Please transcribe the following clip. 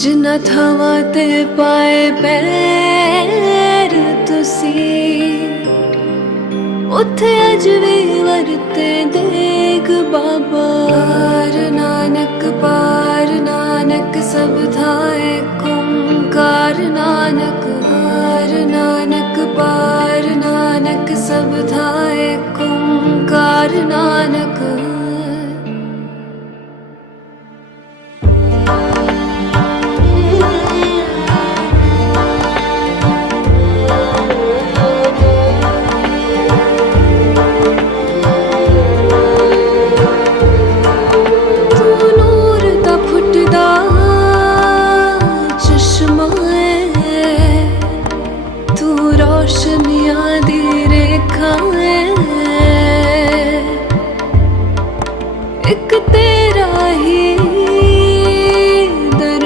ਜਿਨਾ ਥਾਵਾਂ ਤੇ ਪਾਏ ਪੈਰ ਤੁਸੀਂ ਉੱਥੇ ਅਜ ਵੀ ਵਰਤੇ ਦੇਖ ਬਾਬਾ ਨਾਨਕ ਪਾਰ ਨਾਨਕ ਸਭ ਥਾਏ ਕੁੰਕਾਰ ਨਾਨਕ ਹਰ ਨਾਨਕ ਪਾਰ ਨਾਨਕ ਸਭ ਥਾਏ ਕੁੰਕਾਰ ਨਾਨਕ ਰੋਸ਼ਨੀਆਂ ਦੀ ਰੇਖਾ ਹੈ ਇੱਕ ਤੇਰਾ ਹੀ